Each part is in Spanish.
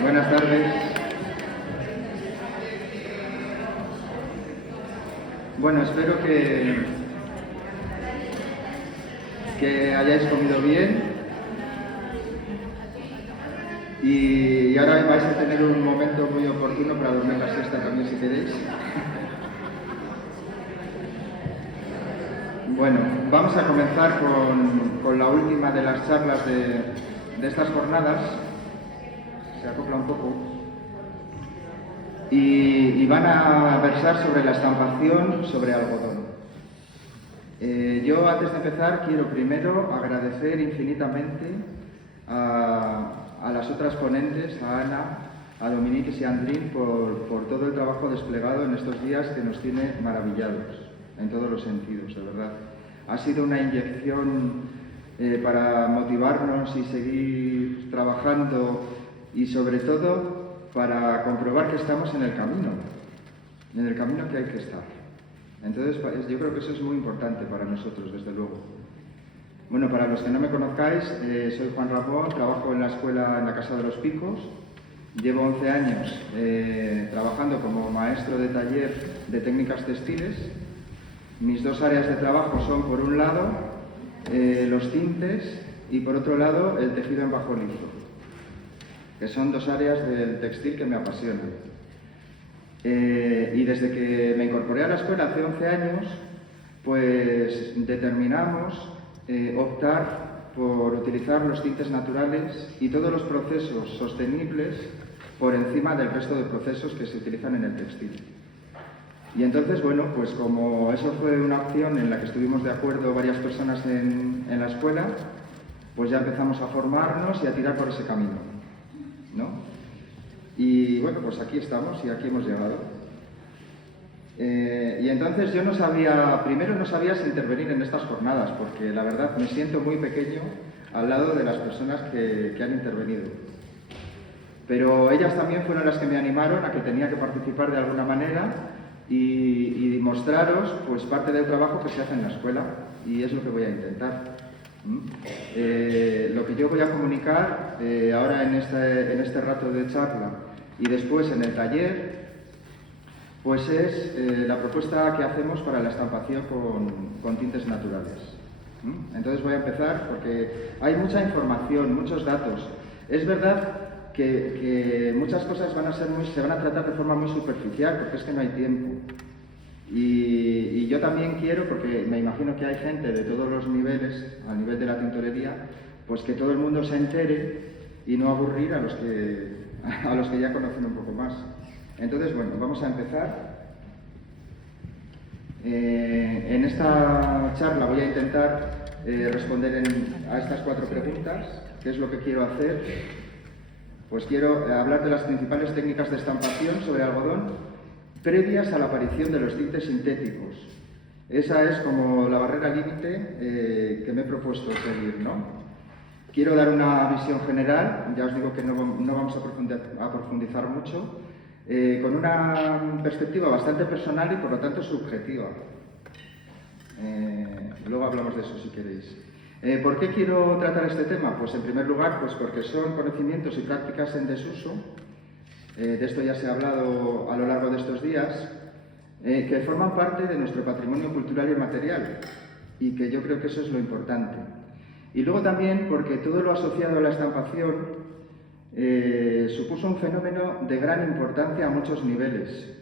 Buenas tardes. Bueno, espero que hayáis comido bien y ahora vais a tener un momento muy oportuno para dormir la siesta también si queréis. Bueno, vamos a comenzar con la última de las charlas de estas jornadas. Se acopla un poco. Y van a versar sobre la estampación sobre algodón. Yo antes de empezar quiero primero agradecer infinitamente a las otras ponentes, a Ana, a Dominique y a Andrín por todo el trabajo desplegado en estos días que nos tiene maravillados, en todos los sentidos, de verdad. Ha sido una inyección para motivarnos y seguir trabajando y sobre todo para comprobar que estamos en el camino que hay que estar. Entonces yo creo que eso es muy importante para nosotros, desde luego. Bueno, para los que no me conozcáis, soy Juan Ramón, trabajo en la escuela en la Casa de los Picos. Llevo 11 años trabajando como maestro de taller de técnicas textiles. Mis dos áreas de trabajo son, por un lado, los tintes y, por otro lado, el tejido en bajo lizo, que son dos áreas del textil que me apasionan. Y desde que me incorporé a la escuela hace 11 años, pues determinamos optar por utilizar los tintes naturales y todos los procesos sostenibles por encima del resto de procesos que se utilizan en el textil. Y entonces, bueno, pues como eso fue una opción en la que estuvimos de acuerdo varias personas en la escuela, pues ya empezamos a formarnos y a tirar por ese camino, ¿no? Y bueno, pues aquí estamos y aquí hemos llegado. Y entonces yo primero no sabía si intervenir en estas jornadas, porque la verdad me siento muy pequeño al lado de las personas que han intervenido. Pero ellas también fueron las que me animaron a que tenía que participar de alguna manera y mostraros pues parte del trabajo que se hace en la escuela, y es lo que voy a intentar. Lo que yo voy a comunicar ahora en este rato de charla y después en el taller, pues es la propuesta que hacemos para la estampación con tintes naturales. Entonces voy a empezar porque hay mucha información, muchos datos. Es verdad que muchas cosas se van a tratar de forma muy superficial, porque es que no hay tiempo. Y yo también quiero, porque me imagino que hay gente de todos los niveles, a nivel de la tintorería, pues que todo el mundo se entere y no aburrir a los que ya conocen un poco más. Entonces, bueno, vamos a empezar. En esta charla voy a intentar responder a estas 4 preguntas. ¿Qué es lo que quiero hacer? Pues quiero hablar de las principales técnicas de estampación sobre algodón previas a la aparición de los tintes sintéticos. Esa es como la barrera límite que me he propuesto seguir, ¿no? Quiero dar una visión general, ya os digo que no vamos a profundizar mucho, con una perspectiva bastante personal y por lo tanto subjetiva. Luego hablamos de eso si queréis. ¿Por qué quiero tratar este tema? Pues en primer lugar, pues porque son conocimientos y prácticas en desuso, de esto ya se ha hablado a lo largo de estos días, que forman parte de nuestro patrimonio cultural y material, y que yo creo que eso es lo importante. Y luego también porque todo lo asociado a la estampación supuso un fenómeno de gran importancia a muchos niveles.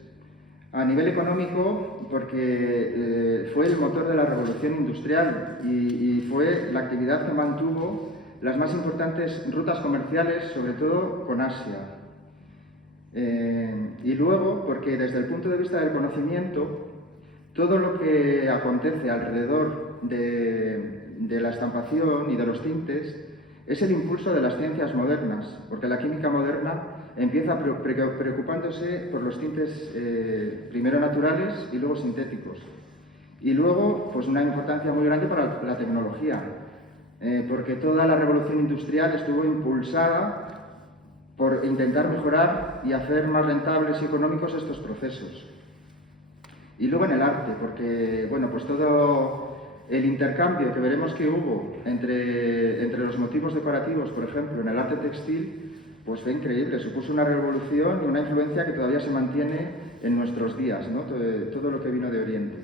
A nivel económico, porque fue el motor de la revolución industrial y fue la actividad que mantuvo las más importantes rutas comerciales, sobre todo con Asia. Y luego, porque desde el punto de vista del conocimiento, todo lo que acontece alrededor de la estampación y de los tintes es el impulso de las ciencias modernas, porque la química moderna empieza preocupándose por los tintes primero naturales y luego sintéticos. Y luego, pues una importancia muy grande para la tecnología, porque toda la revolución industrial estuvo impulsada por intentar mejorar y hacer más rentables y económicos estos procesos. Y luego en el arte, porque, bueno, pues todo el intercambio que veremos que hubo entre los motivos decorativos, por ejemplo, en el arte textil, pues fue increíble, supuso una revolución y una influencia que todavía se mantiene en nuestros días, ¿no? Todo lo que vino de Oriente.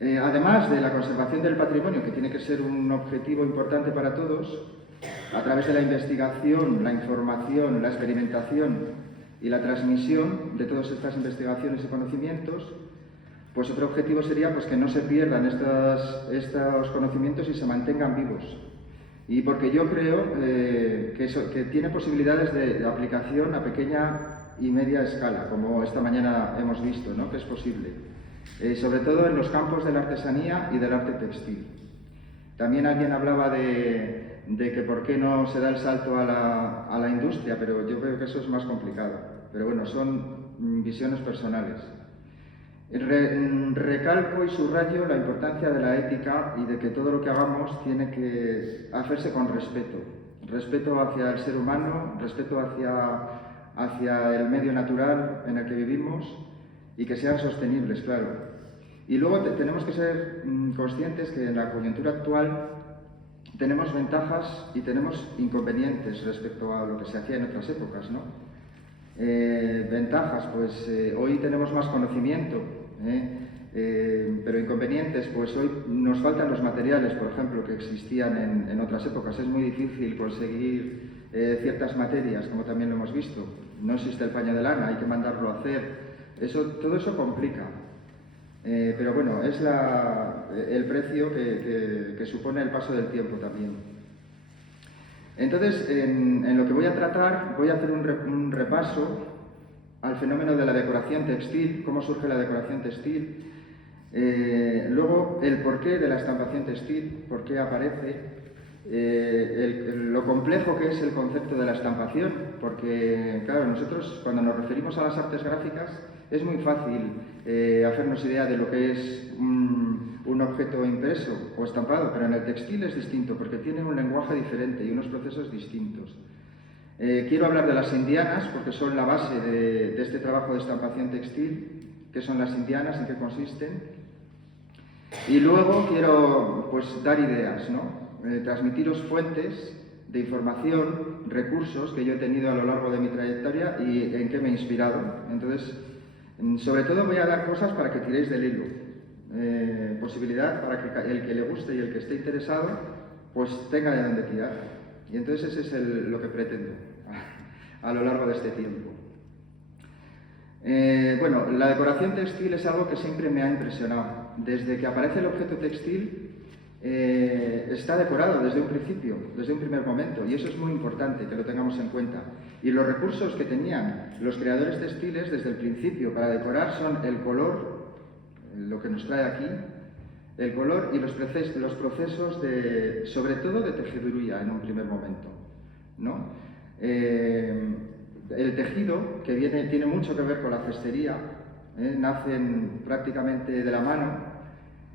Además de la conservación del patrimonio, que tiene que ser un objetivo importante para todos, a través de la investigación, la información, la experimentación y la transmisión de todas estas investigaciones y conocimientos, pues otro objetivo sería pues, que no se pierdan estos conocimientos y se mantengan vivos. Y porque yo creo que tiene posibilidades de aplicación a pequeña y media escala, como esta mañana hemos visto, ¿no? Que es posible. Sobre todo en los campos de la artesanía y del arte textil. También alguien hablaba de que por qué no se da el salto a la industria, pero yo creo que eso es más complicado. Pero bueno, son visiones personales. Recalco y subrayo la importancia de la ética y de que todo lo que hagamos tiene que hacerse con respeto. Respeto hacia el ser humano, respeto hacia el medio natural en el que vivimos y que sean sostenibles, claro. Y luego tenemos que ser conscientes que en la coyuntura actual tenemos ventajas y tenemos inconvenientes respecto a lo que se hacía en otras épocas, ¿no? Ventajas, pues hoy tenemos más conocimiento, pero inconvenientes, pues hoy nos faltan los materiales, por ejemplo, que existían en otras épocas. Es muy difícil conseguir ciertas materias, como también lo hemos visto. No existe el paño de lana, hay que mandarlo a hacer. Todo eso complica. Pero bueno, es el precio que supone el paso del tiempo también. Entonces, en lo que voy a tratar, voy a hacer un repaso al fenómeno de la decoración textil, cómo surge la decoración textil, luego el porqué de la estampación textil, por qué aparece, lo complejo que es el concepto de la estampación, porque, claro, nosotros cuando nos referimos a las artes gráficas es muy fácil hacernos idea de lo que es un objeto impreso o estampado, pero en el textil es distinto porque tiene un lenguaje diferente y unos procesos distintos. Quiero hablar de las indianas porque son la base de este trabajo de estampación textil. ¿Qué son las indianas? ¿En qué consisten? Y luego quiero pues, dar ideas, ¿no? Transmitiros fuentes de información, recursos que yo he tenido a lo largo de mi trayectoria y en qué me he inspirado. Entonces, sobre todo voy a dar cosas para que tiréis del hilo. Posibilidad para que el que le guste y el que esté interesado pues tenga de dónde tirar. Y entonces ese es lo que pretendo a lo largo de este tiempo. Bueno, la decoración textil es algo que siempre me ha impresionado. Desde que aparece el objeto textil está decorado desde un principio, desde un primer momento, y eso es muy importante que lo tengamos en cuenta. Y los recursos que tenían los creadores textiles desde el principio para decorar son el color, lo que nos trae aquí, el color y los procesos sobre todo de tejeduría en un primer momento, ¿no? El tejido, que tiene mucho que ver con la cestería, nacen prácticamente de la mano.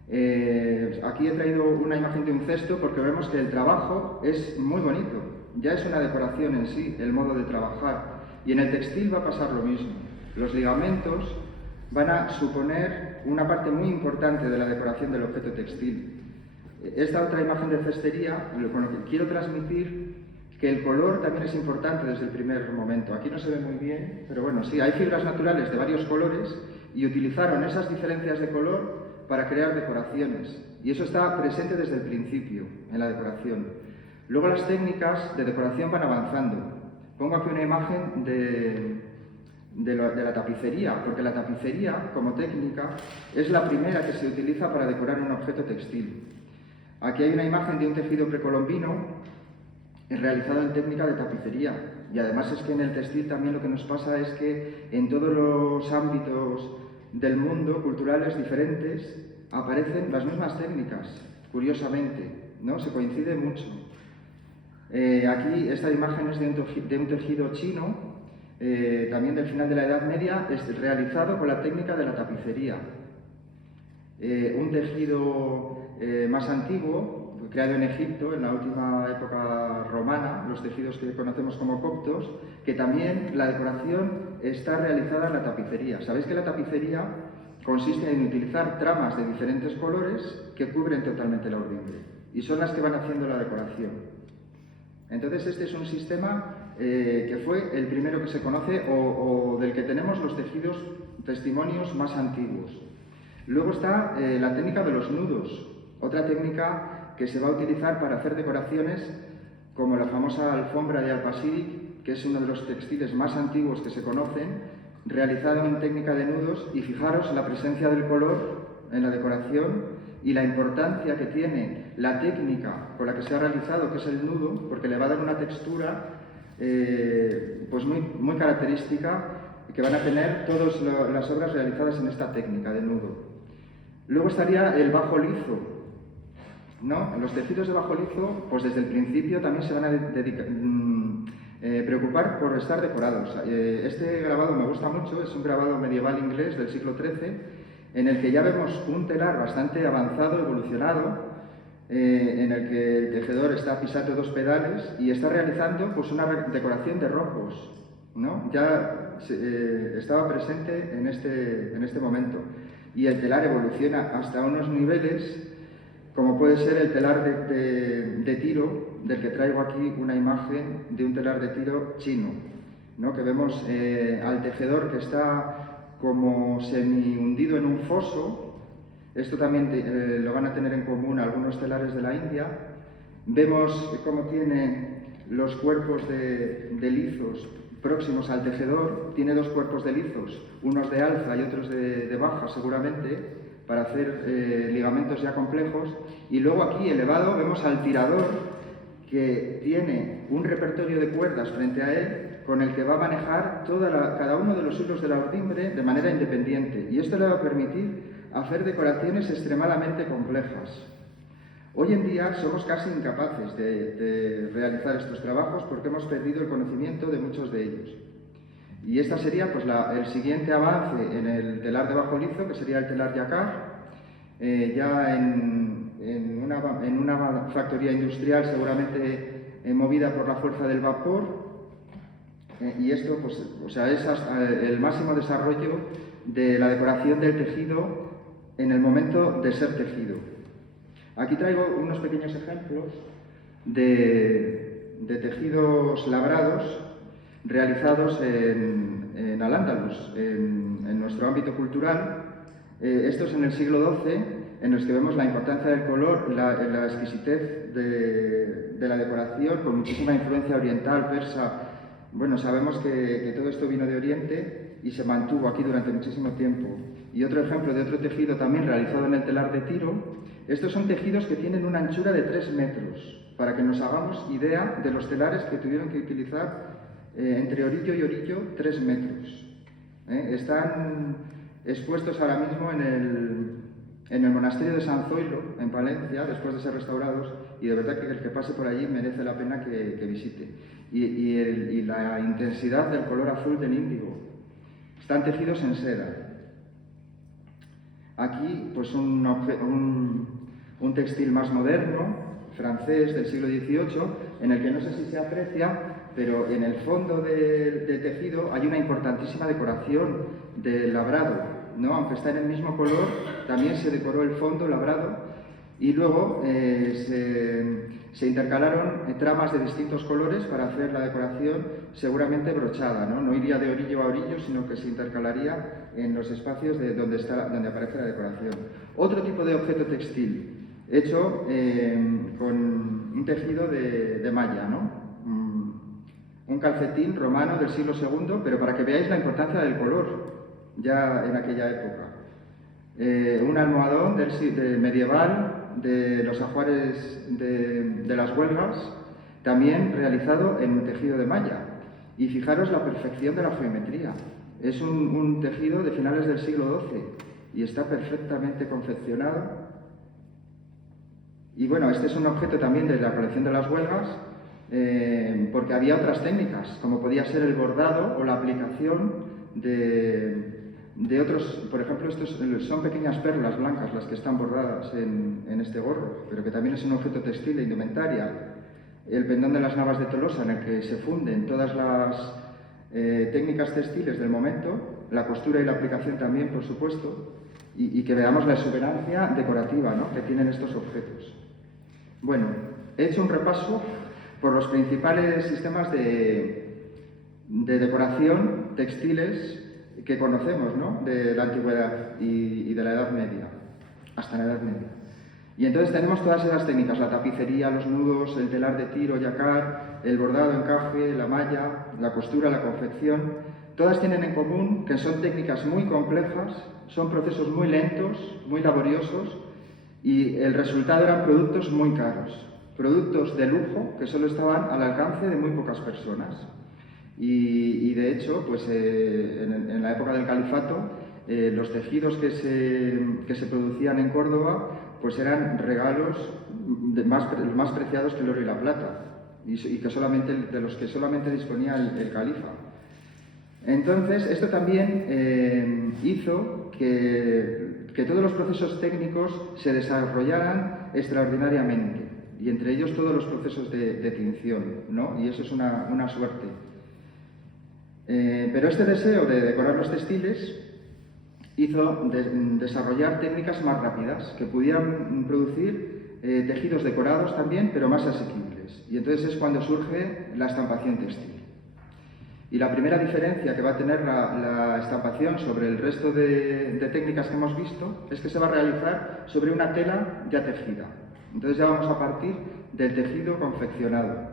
Aquí he traído una imagen de un cesto porque vemos que el trabajo es muy bonito, ya es una decoración en sí, el modo de trabajar, y en el textil va a pasar lo mismo. Los ligamentos van a suponer una parte muy importante de la decoración del objeto textil. Esta otra imagen de cestería, con lo que quiero transmitir que el color también es importante desde el primer momento. Aquí no se ve muy bien, pero bueno, sí, hay fibras naturales de varios colores y utilizaron esas diferencias de color para crear decoraciones. Y eso está presente desde el principio en la decoración. Luego las técnicas de decoración van avanzando. Pongo aquí una imagen de la tapicería, porque la tapicería, como técnica, es la primera que se utiliza para decorar un objeto textil. Aquí hay una imagen de un tejido precolombino realizado en técnica de tapicería. Y además es que en el textil también lo que nos pasa es que en todos los ámbitos del mundo, culturales diferentes, aparecen las mismas técnicas, curiosamente, ¿no? Se coincide mucho. Aquí esta imagen es de un tejido chino, también del final de la Edad Media, es realizado con la técnica de la tapicería. Un tejido más antiguo, creado en Egipto, en la última época romana, los tejidos que conocemos como coptos, que también la decoración está realizada en la tapicería. Sabéis que la tapicería consiste en utilizar tramas de diferentes colores que cubren totalmente la urdimbre, y son las que van haciendo la decoración. Entonces este es un sistema que fue el primero que se conoce o del que tenemos los testimonios más antiguos. Luego está la técnica de los nudos, otra técnica que se va a utilizar para hacer decoraciones como la famosa alfombra de Alpasirik, que es uno de los textiles más antiguos que se conocen, realizado en técnica de nudos, y fijaros la presencia del color en la decoración y la importancia que tiene la técnica con la que se ha realizado, que es el nudo, porque le va a dar una textura pues muy característica que van a tener todas las obras realizadas en esta técnica de nudo. Luego estaría el bajo lizo, ¿no? Los tejidos de bajo lizo, pues desde el principio también se van a preocupar por estar decorados. Este grabado me gusta mucho, es un grabado medieval inglés del siglo XIII, en el que ya vemos un telar bastante avanzado, evolucionado, en el que el tejedor está pisando dos pedales y está realizando pues una decoración de rojos, ¿no? Ya estaba presente en este momento. Y el telar evoluciona hasta unos niveles, como puede ser el telar de tiro, del que traigo aquí una imagen de un telar de tiro chino, ¿no? Que vemos al tejedor que está como semi hundido en un foso. Esto también lo van a tener en común algunos telares de la India. Vemos cómo tiene los cuerpos de lizos próximos al tejedor. Tiene dos cuerpos de lizos, unos de alza y otros de baja seguramente, para hacer ligamentos ya complejos. Y luego aquí elevado vemos al tirador, que tiene un repertorio de cuerdas frente a él con el que va a manejar cada uno de los hilos de la urdimbre de manera independiente, y esto le va a permitir hacer decoraciones extremadamente complejas. Hoy en día somos casi incapaces de realizar estos trabajos porque hemos perdido el conocimiento de muchos de ellos. Y esta sería pues, el siguiente avance en el telar de bajo lizo, que sería el telar Jacquard, ya en una factoría industrial seguramente movida por la fuerza del vapor, y esto pues, o sea, es el máximo desarrollo de la decoración del tejido en el momento de ser tejido. Aquí traigo unos pequeños ejemplos de tejidos labrados realizados en Al-Ándalus, en nuestro ámbito cultural. Estos en el siglo XII, en los que vemos la importancia del color, la exquisitez de la decoración, con muchísima influencia oriental, persa. Bueno, sabemos que todo esto vino de Oriente y se mantuvo aquí durante muchísimo tiempo. Y otro ejemplo de otro tejido también realizado en el telar de tiro. Estos son tejidos que tienen una anchura de 3 metros, para que nos hagamos idea de los telares que tuvieron que utilizar entre orillo y orillo, 3 metros. Están expuestos ahora mismo en el monasterio de San Zoilo, en Palencia, después de ser restaurados, y de verdad que el que pase por allí merece la pena que visite. Y la intensidad del color azul del índigo. Están tejidos en seda. Aquí, pues un textil más moderno, francés, del siglo XVIII, en el que no sé si se aprecia, pero en el fondo del tejido hay una importantísima decoración de labrado, ¿no? Aunque está en el mismo color, también se decoró el fondo labrado, y luego se intercalaron tramas de distintos colores para hacer la decoración seguramente brochada, ¿no? No iría de orillo a orillo, sino que se intercalaría en los espacios donde aparece la decoración. Otro tipo de objeto textil, hecho con un tejido de malla, ¿no? Un calcetín romano del siglo II, pero para que veáis la importancia del color, ya en aquella época. Un almohadón medieval de los ajuares de las Huelgas, también realizado en un tejido de malla. Y fijaros la perfección de la geometría. Es un tejido de finales del siglo XII y está perfectamente confeccionado. Y bueno, este es un objeto también de la colección de las Huelgas, porque había otras técnicas, como podía ser el bordado o la aplicación de otros. Por ejemplo, estos son pequeñas perlas blancas las que están bordadas en este gorro, pero que también es un objeto textil de indumentaria. El pendón de las Navas de Tolosa, en el que se funden todas las técnicas textiles del momento, la costura y la aplicación también, por supuesto, y que veamos la exuberancia decorativa, ¿no?, que tienen estos objetos. Bueno, he hecho un repaso por los principales sistemas de decoración textiles que conocemos, ¿no?, de la antigüedad y de la Edad Media, hasta la Edad Media. Y entonces tenemos todas esas técnicas: la tapicería, los nudos, el telar de tiro, yacar, el bordado, encaje, la malla, la costura, la confección. Todas tienen en común que son técnicas muy complejas, son procesos muy lentos, muy laboriosos, y el resultado eran productos muy caros, productos de lujo que solo estaban al alcance de muy pocas personas. Y de hecho, pues, en la época del califato, los tejidos que se producían en Córdoba pues eran regalos más preciados que el oro y la plata, y que de los que solamente disponía el califa. Entonces, esto también hizo que todos los procesos técnicos se desarrollaran extraordinariamente, y entre ellos todos los procesos de tinción, ¿no? Y eso es una suerte. Pero este deseo de decorar los textiles hizo desarrollar técnicas más rápidas, que pudieran producir tejidos decorados también, pero más asequibles. Y entonces es cuando surge la estampación textil. Y la primera diferencia que va a tener la estampación sobre el resto de técnicas que hemos visto es que se va a realizar sobre una tela ya tejida. Entonces ya vamos a partir del tejido confeccionado.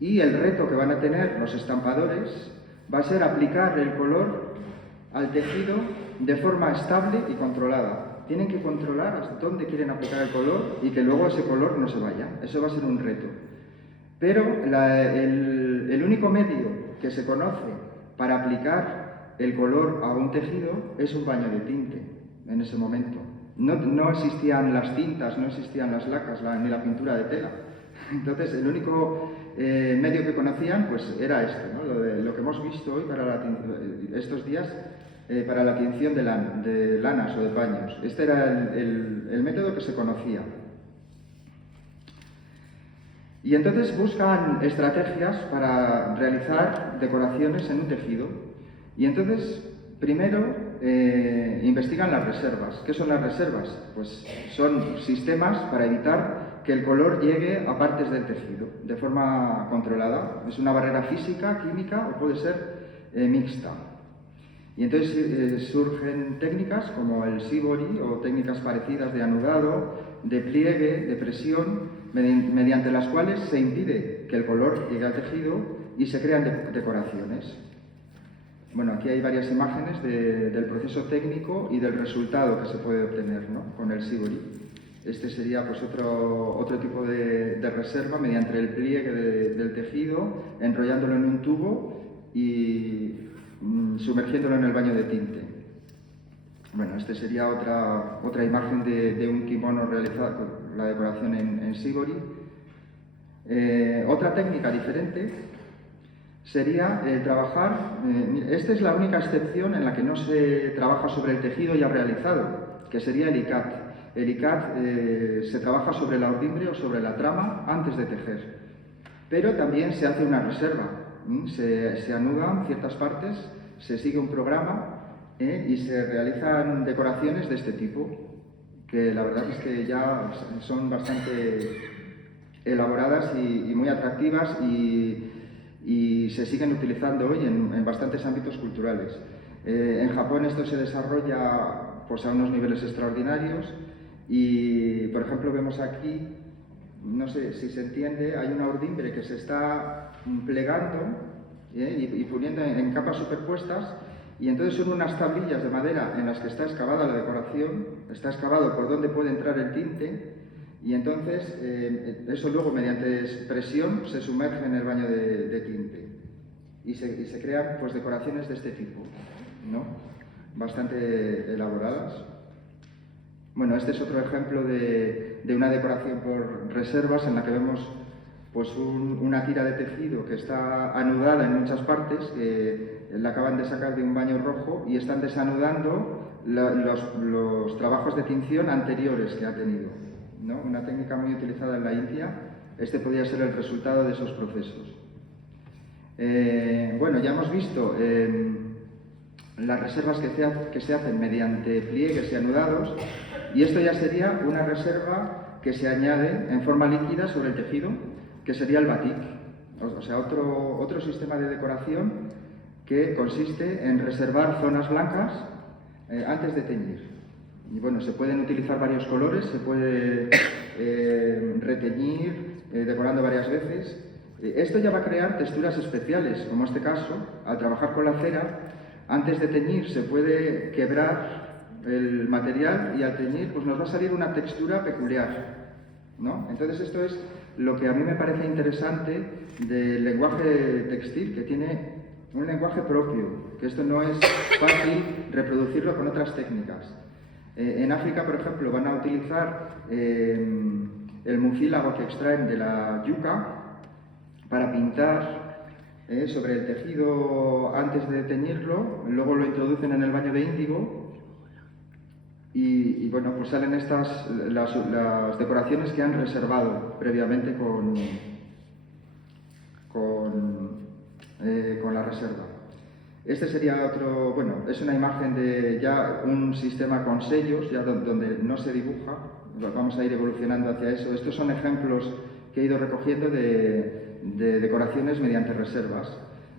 Y el reto que van a tener los estampadores va a ser aplicar el color al tejido de forma estable y controlada. Tienen que controlar hasta dónde quieren aplicar el color y que luego ese color no se vaya. Eso va a ser un reto. Pero el único medio que se conoce para aplicar el color a un tejido es un baño de tinte en ese momento. No existían las tintas, no existían las lacas ni la pintura de tela. Entonces, el único medio que conocían pues era este, ¿no? Lo que hemos visto hoy estos días para la tinción de lanas o de paños. Este era el método que se conocía. Y entonces buscan estrategias para realizar decoraciones en un tejido. Y entonces, primero, investigan las reservas. ¿Qué son las reservas? Pues son sistemas para evitar que el color llegue a partes del tejido de forma controlada. Es una barrera física, química o puede ser mixta. Y entonces surgen técnicas como el shibori o técnicas parecidas de anudado, de pliegue, de presión, mediante las cuales se impide que el color llegue al tejido y se crean decoraciones. Bueno, aquí hay varias imágenes del proceso técnico y del resultado que se puede obtener, ¿no?, con el shibori. Este sería pues otro tipo de reserva mediante el pliegue del tejido, enrollándolo en un tubo y sumergiéndolo en el baño de tinte. Bueno, este sería otra imagen de un kimono realizado con la decoración en shibori. Otra técnica diferente sería trabajar, esta es la única excepción en la que no se trabaja sobre el tejido ya realizado, que sería el ikat. El ikat se trabaja sobre la ordimbre o sobre la trama antes de tejer, pero también se hace una reserva, se anudan ciertas partes, se sigue un programa y se realizan decoraciones de este tipo, que la verdad es que ya son bastante elaboradas y muy atractivas y se siguen utilizando hoy en bastantes ámbitos culturales. En Japón esto se desarrolla pues, a unos niveles extraordinarios y, por ejemplo, vemos aquí, no sé si se entiende, hay una ordimbre que se está plegando y poniendo en capas superpuestas, y entonces son unas tablillas de madera en las que está excavada la decoración, está excavado por donde puede entrar el tinte, y entonces eso luego mediante presión se sumerge en el baño de tinte y se crean pues decoraciones de este tipo, ¿no?, bastante elaboradas. Bueno, este es otro ejemplo de una decoración por reservas en la que vemos pues una tira de tejido que está anudada en muchas partes, que la acaban de sacar de un baño rojo y están desanudando los trabajos de tinción anteriores que ha tenido, ¿no? Una técnica muy utilizada en la India. Este podría ser el resultado de esos procesos. Bueno, ya hemos visto las reservas que se hacen mediante pliegues y anudados, y esto ya sería una reserva que se añade en forma líquida sobre el tejido que sería el batik, o sea, otro sistema de decoración que consiste en reservar zonas blancas antes de teñir. Y bueno, se pueden utilizar varios colores, se puede reteñir decorando varias veces. Esto ya va a crear texturas especiales, como este caso, al trabajar con la cera, antes de teñir se puede quebrar el material y al teñir pues nos va a salir una textura peculiar, ¿no? Entonces esto es lo que a mí me parece interesante del lenguaje textil, que tiene un lenguaje propio, que esto no es fácil reproducirlo con otras técnicas. En África, por ejemplo, van a utilizar el mucílago que extraen de la yuca para pintar sobre el tejido antes de teñirlo, luego lo introducen en el baño de índigo y bueno, pues salen las decoraciones que han reservado previamente con la reserva. Este sería otro, bueno, es una imagen de ya un sistema con sellos, ya donde no se dibuja, vamos a ir evolucionando hacia eso. Estos son ejemplos que he ido recogiendo de decoraciones mediante reservas.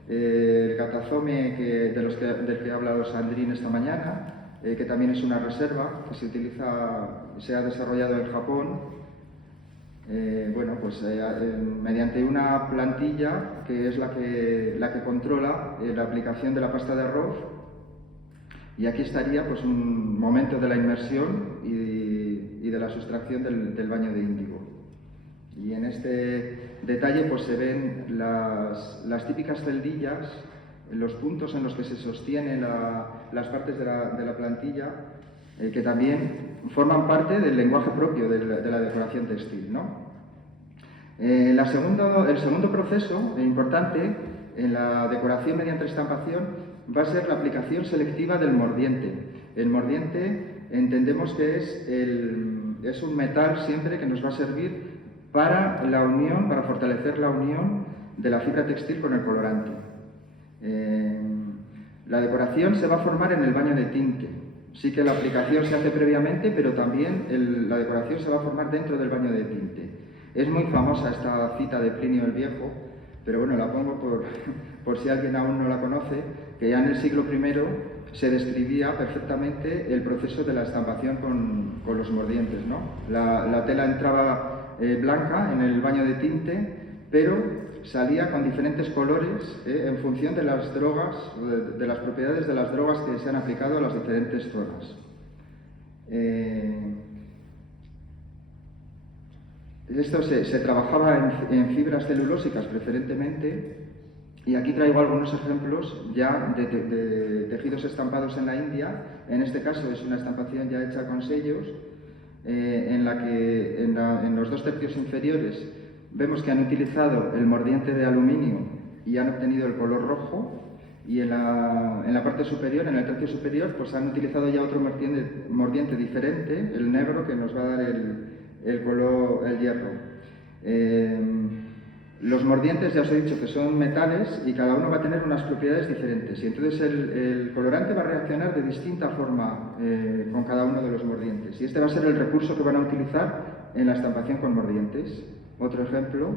El catazome del que ha hablado Sandrine esta mañana, que también es una reserva que se ha desarrollado en Japón. Bueno, pues mediante una plantilla que es la que controla la aplicación de la pasta de arroz, y aquí estaría pues un momento de la inmersión y de la sustracción del baño de índigo. Y en este detalle pues se ven las típicas celdillas, los puntos en los que se sostienen las partes de la plantilla, que también forman parte del lenguaje propio de la decoración textil, ¿no? El segundo proceso importante en la decoración mediante estampación va a ser la aplicación selectiva del mordiente. El mordiente entendemos que es un metal siempre que nos va a servir para fortalecer la unión de la fibra textil con el colorante. La decoración se va a formar en el baño de tinte. Sí que la aplicación se hace previamente, pero también la decoración se va a formar dentro del baño de tinte. Es muy famosa esta cita de Plinio el Viejo, pero bueno, la pongo por si alguien aún no la conoce, que ya en el siglo I se describía perfectamente el proceso de la estampación con los mordientes, ¿no? La tela entraba blanca en el baño de tinte, pero salía con diferentes colores en función de las drogas, de las propiedades de las drogas que se han aplicado a las diferentes zonas. Esto se trabajaba en fibras celulósicas preferentemente, y aquí traigo algunos ejemplos ya de tejidos estampados en la India. En este caso es una estampación ya hecha con sellos, en la que en los 2 tercios inferiores vemos que han utilizado el mordiente de aluminio y han obtenido el color rojo, y en la parte superior, en el tercio superior, pues han utilizado ya otro mordiente diferente, el negro, que nos va a dar el color, el hierro. Los mordientes ya os he dicho que son metales y cada uno va a tener unas propiedades diferentes, y entonces el colorante va a reaccionar de distinta forma con cada uno de los mordientes, y este va a ser el recurso que van a utilizar en la estampación con mordientes. Otro ejemplo,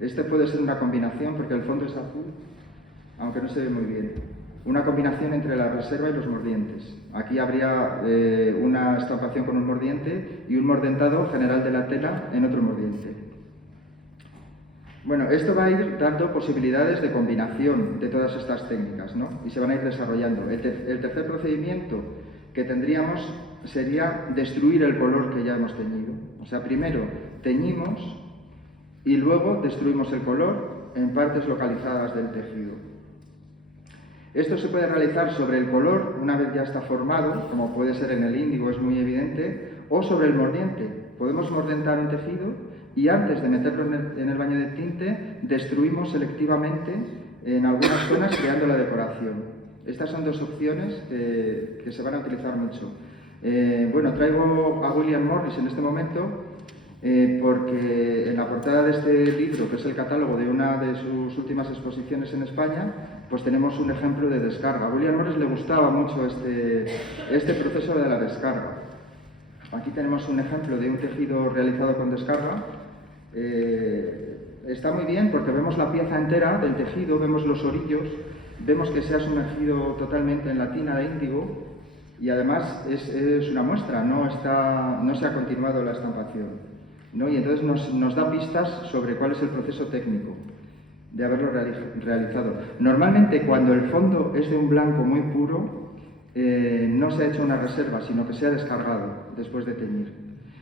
este puede ser una combinación porque el fondo es azul, aunque no se ve muy bien. Una combinación entre la reserva y los mordientes. Aquí habría una estampación con un mordiente y un mordentado general de la tela en otro mordiente. Bueno, esto va a ir dando posibilidades de combinación de todas estas técnicas, ¿no? Y se van a ir desarrollando. El tercer procedimiento que tendríamos sería destruir el color que ya hemos teñido. O sea, primero teñimos y luego destruimos el color en partes localizadas del tejido. Esto se puede realizar sobre el color una vez ya está formado, como puede ser en el índigo, es muy evidente, o sobre el mordiente. Podemos mordentar un tejido y antes de meterlo en el baño de tinte, destruimos selectivamente en algunas zonas creando la decoración. Estas son 2 opciones que se van a utilizar mucho. Bueno, traigo a William Morris en este momento porque en la portada de este libro, que es el catálogo de una de sus últimas exposiciones en España, pues tenemos un ejemplo de descarga. A William Morris le gustaba mucho este proceso de la descarga. Aquí tenemos un ejemplo de un tejido realizado con descarga. está muy bien porque vemos la pieza entera del tejido, vemos los orillos, vemos que se ha sumergido totalmente en la tina de índigo y además es una muestra, no se ha continuado la estampación, ¿no? Y entonces nos da pistas sobre cuál es el proceso técnico de haberlo realizado. Normalmente cuando el fondo es de un blanco muy puro, no se ha hecho una reserva, sino que se ha descargado después de teñir.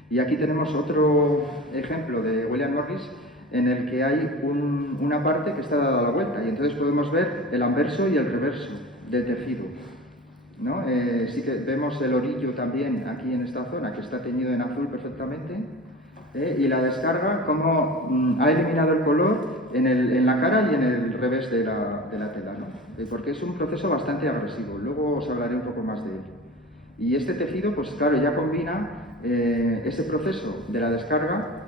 Y aquí tenemos otro ejemplo de William Morris en el que hay una parte que está dada a la vuelta y entonces podemos ver el anverso y el reverso del tejido, ¿no? Sí que vemos el orillo también aquí en esta zona que está teñido en azul perfectamente, y la descarga como ha eliminado el color en la cara y en el revés de la tela, ¿no? Porque es un proceso bastante agresivo, luego os hablaré un poco más de él. Y este tejido, pues claro, ya combina ese proceso de la descarga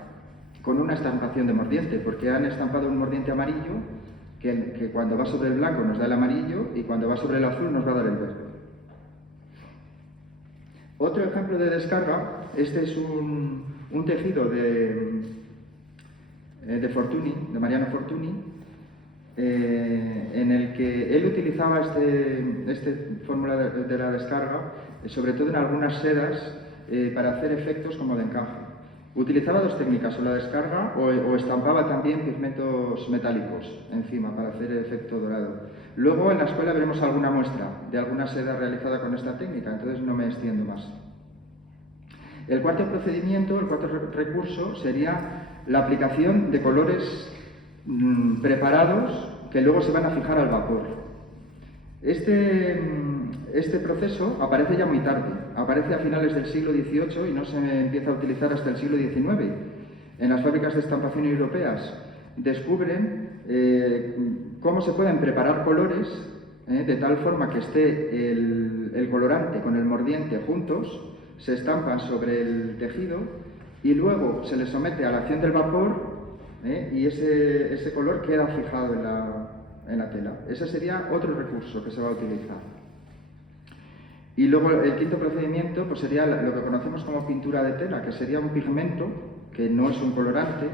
con una estampación de mordiente, porque han estampado un mordiente amarillo que cuando va sobre el blanco nos da el amarillo y cuando va sobre el azul nos va a dar el verde. Otro ejemplo de descarga, este es un tejido de Fortuny, de Mariano Fortuny, en el que él utilizaba esta fórmula de la descarga, sobre todo en algunas sedas, para hacer efectos como de encaje. Utilizaba dos técnicas, o la descarga o estampaba también pigmentos metálicos encima para hacer el efecto dorado. Luego en la escuela veremos alguna muestra de alguna seda realizada con esta técnica, entonces no me extiendo más. El cuarto procedimiento, el cuarto recurso, sería la aplicación de colores preparados que luego se van a fijar al vapor. Este proceso aparece ya muy tarde, aparece a finales del siglo XVIII y no se empieza a utilizar hasta el siglo XIX. En las fábricas de estampación europeas descubren cómo se pueden preparar colores de tal forma que esté el colorante con el mordiente juntos, se estampan sobre el tejido y luego se le somete a la acción del vapor y ese color queda fijado en la tela. Ese sería otro recurso que se va a utilizar. Y luego el quinto procedimiento pues sería lo que conocemos como pintura de tela, que sería un pigmento que no es un colorante,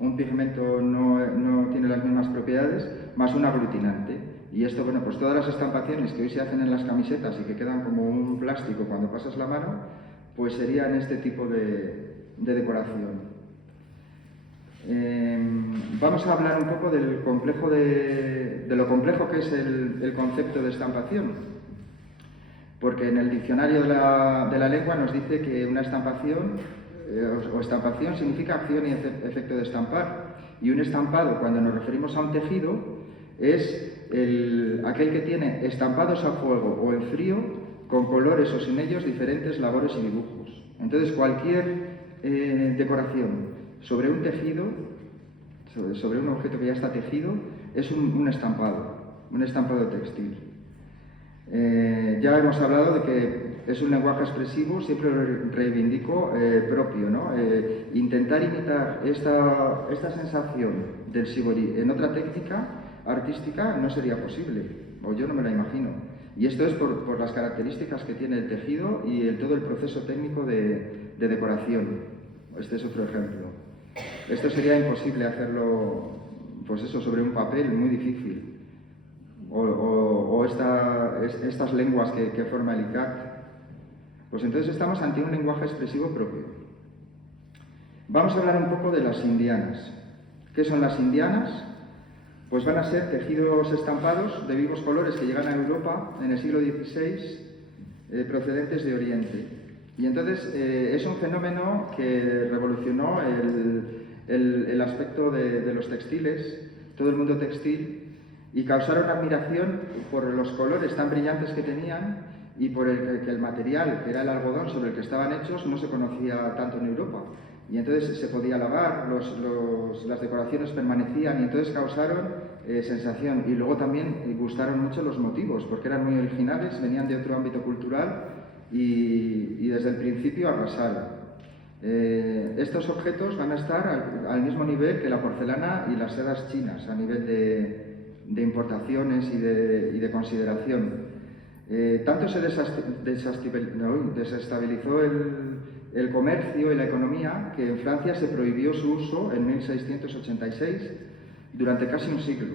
un pigmento no tiene las mismas propiedades, más un aglutinante. Y esto, bueno, pues todas las estampaciones que hoy se hacen en las camisetas y que quedan como un plástico cuando pasas la mano, pues serían este tipo de decoración. Vamos a hablar un poco del complejo de lo complejo que es el concepto de estampación. Porque en el diccionario de la lengua nos dice que una estampación o estampación significa acción y efecto de estampar. Y un estampado, cuando nos referimos a un tejido, es aquel que tiene estampados a fuego o en frío, con colores o sin ellos, diferentes labores y dibujos. Entonces, cualquier decoración sobre un tejido, sobre un objeto que ya está tejido, es un estampado textil. Ya hemos hablado de que es un lenguaje expresivo, siempre lo reivindico, propio, ¿no? Intentar imitar esta sensación del shibori en otra técnica artística no sería posible, o yo no me la imagino. Y esto es por las características que tiene el tejido y todo el proceso técnico de decoración. Este es otro ejemplo. Esto sería imposible hacerlo, pues eso, sobre un papel, muy difícil. O estas lenguas que forma el ICAC. Pues entonces estamos ante un lenguaje expresivo propio. Vamos a hablar un poco de las indianas. ¿Qué son las indianas? Pues van a ser tejidos estampados de vivos colores que llegan a Europa en el siglo XVI, procedentes de Oriente. Y entonces es un fenómeno que revolucionó el aspecto de los textiles, todo el mundo textil, y causaron admiración por los colores tan brillantes que tenían y por que el material, que era el algodón sobre el que estaban hechos, no se conocía tanto en Europa. Y entonces se podía lavar, las decoraciones permanecían y entonces causaron sensación. Y luego también gustaron mucho los motivos, porque eran muy originales, venían de otro ámbito cultural y desde el principio arrasaron. Estos objetos van a estar al mismo nivel que la porcelana y las sedas chinas, a nivel de importaciones y de consideración. Tanto se desestabilizó el comercio y la economía, que en Francia se prohibió su uso en 1686 durante casi un siglo.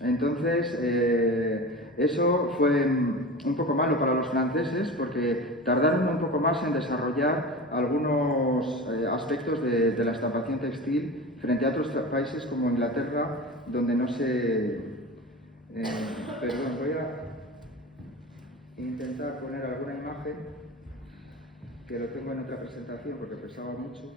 Entonces, eso fue un poco malo para los franceses porque tardaron un poco más en desarrollar algunos aspectos de la estampación textil frente a otros países como Inglaterra, donde no se... perdón, voy a intentar poner alguna imagen, que lo tengo en otra presentación porque pesaba mucho.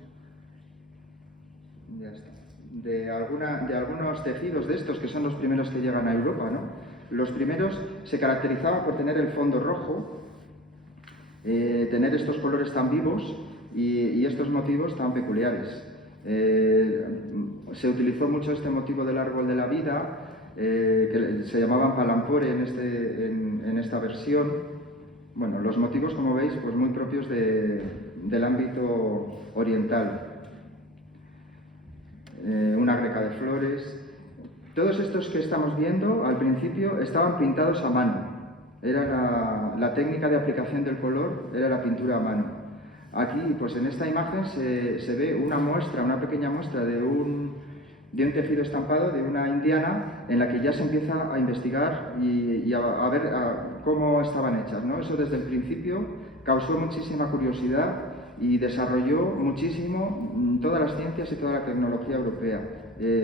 Ya está. De algunos tejidos de estos, que son los primeros que llegan a Europa, ¿no? Los primeros se caracterizaban por tener el fondo rojo, tener estos colores tan vivos y estos motivos tan peculiares. Se utilizó mucho este motivo del árbol de la vida, que se llamaban palampore en esta versión. Bueno, los motivos, como veis, pues muy propios del ámbito oriental. Una greca de flores. Todos estos que estamos viendo al principio estaban pintados a mano. Era la técnica de aplicación del color, era la pintura a mano. Aquí, pues en esta imagen se ve una muestra, una pequeña muestra de un tejido estampado de una indiana en la que ya se empieza a investigar y a ver cómo estaban hechas, ¿no? Eso desde el principio causó muchísima curiosidad y desarrolló muchísimo todas las ciencias y toda la tecnología europea,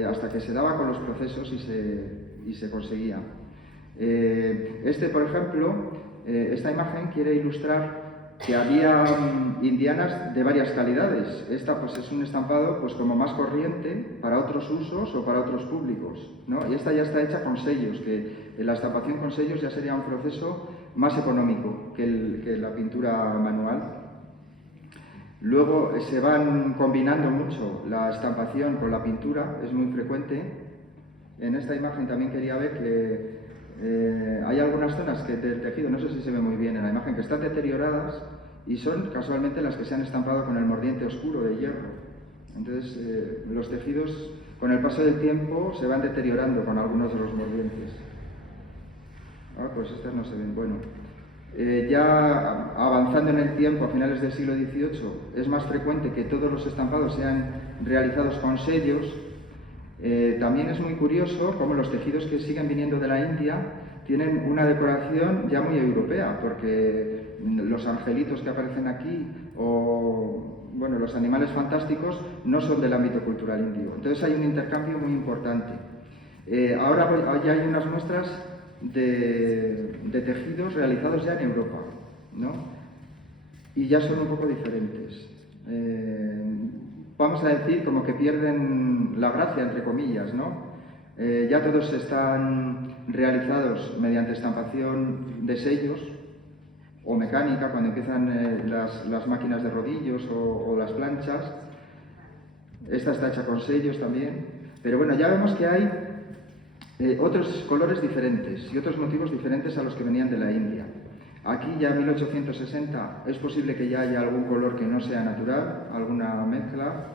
hasta que se daba con los procesos y se conseguía. Por ejemplo, esta imagen quiere ilustrar que había indianas de varias calidades. Esta pues es un estampado pues como más corriente para otros usos o para otros públicos, ¿no? Y esta ya está hecha con sellos, que la estampación con sellos ya sería un proceso más económico que la pintura manual. Luego se van combinando mucho la estampación con la pintura, es muy frecuente. En esta imagen también quería ver que hay algunas zonas del tejido, no sé si se ve muy bien en la imagen, que están deterioradas y son casualmente las que se han estampado con el mordiente oscuro de hierro. Entonces los tejidos con el paso del tiempo se van deteriorando con algunos de los mordientes. Pues estas no se ven. Bueno, ya avanzando en el tiempo, a finales del siglo XVIII, es más frecuente que todos los estampados sean realizados con sellos. También es muy curioso cómo los tejidos que siguen viniendo de la India tienen una decoración ya muy europea, porque los angelitos que aparecen aquí o bueno, los animales fantásticos no son del ámbito cultural indio. Entonces hay un intercambio muy importante. Ahora ya hay unas muestras de tejidos realizados ya en Europa, ¿no? Y ya son un poco diferentes. Vamos a decir como que pierden la gracia, entre comillas, ¿no? Ya todos están realizados mediante estampación de sellos o mecánica, cuando empiezan las máquinas de rodillos o las planchas. Esta está hecha con sellos también, pero bueno, ya vemos que hay otros colores diferentes y otros motivos diferentes a los que venían de la India. Aquí ya en 1860 es posible que ya haya algún color que no sea natural, alguna mezcla.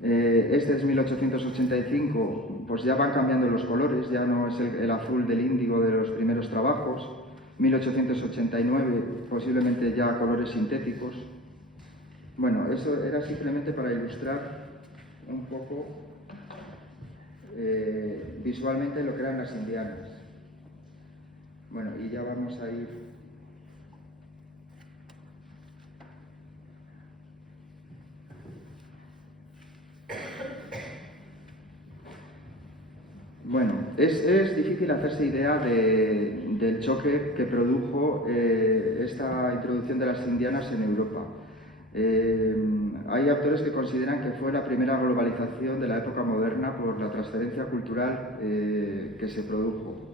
Este es 1885, pues ya van cambiando los colores, ya no es el azul del índigo de los primeros trabajos. 1889, posiblemente ya colores sintéticos. Bueno, eso era simplemente para ilustrar un poco visualmente lo que eran las indianas. Bueno, y ya vamos a ir. Bueno, es difícil hacerse idea del choque que produjo esta introducción de las indianas en Europa. Hay autores que consideran que fue la primera globalización de la época moderna por la transferencia cultural que se produjo.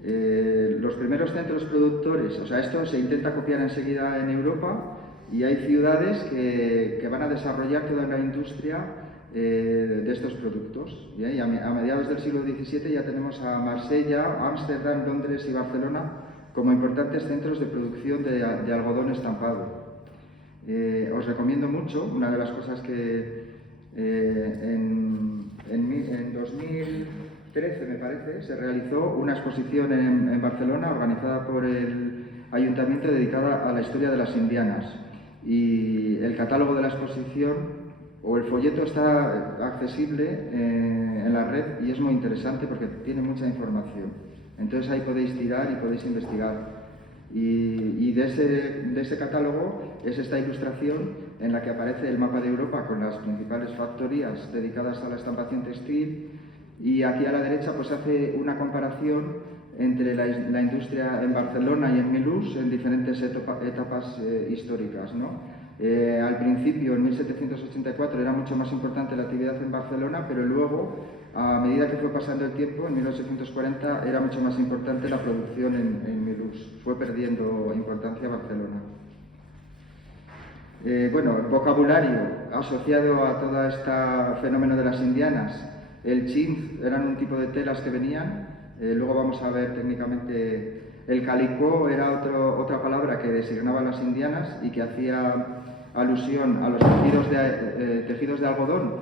Los primeros centros productores, o sea, esto se intenta copiar enseguida en Europa y hay ciudades que van a desarrollar toda la industria de estos productos. Bien, y a mediados del siglo XVII ya tenemos a Marsella, Ámsterdam, Londres y Barcelona como importantes centros de producción de algodón estampado. Os recomiendo mucho, una de las cosas que en 2013, me parece, se realizó una exposición en Barcelona organizada por el ayuntamiento dedicada a la historia de las indianas. y el catálogo de la exposición o el folleto está accesible en la red y es muy interesante porque tiene mucha información. Entonces ahí podéis tirar y podéis investigar. Y de ese catálogo es esta ilustración en la que aparece el mapa de Europa con las principales factorías dedicadas a la estampación textil, y aquí a la derecha pues hace una comparación entre la industria en Barcelona y en Milús en diferentes etapas históricas, ¿no? Al principio, en 1784, era mucho más importante la actividad en Barcelona, pero luego, a medida que fue pasando el tiempo, en 1840 era mucho más importante la producción en Milús. Fue perdiendo importancia Barcelona. Bueno, vocabulario asociado a todo este fenómeno de las indianas. El chintz eran un tipo de telas que venían. Luego vamos a ver técnicamente. El calicó era otra palabra que designaba a las indianas y que hacía alusión a los tejidos de algodón